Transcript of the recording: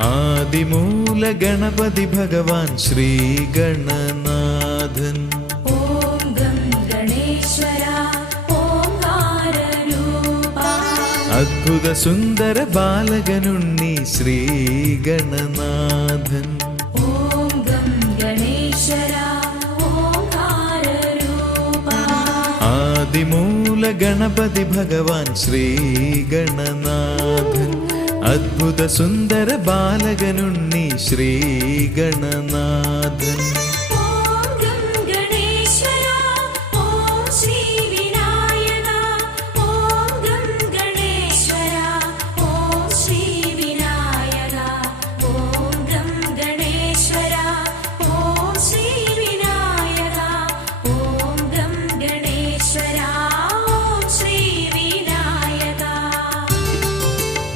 ആദിമൂല Ganapathi Bhagwan Shri ഗണനാഥൻ. Om gum ഗണേശ്വര ഓംകാരരൂപ. അദ്ഭുത Sundara ബാലകനുണ്ണി Shri ഗണനാഥൻ. Om gum ഗണേശ്വര ഓംകാരരൂപ. ആദിമൂല Ganapathi Bhagwan Shri ഗണനാഥൻ. അദ്ഭുത Sundara ബാലകനുണ്ണി Shri ഗണനാഥൻ.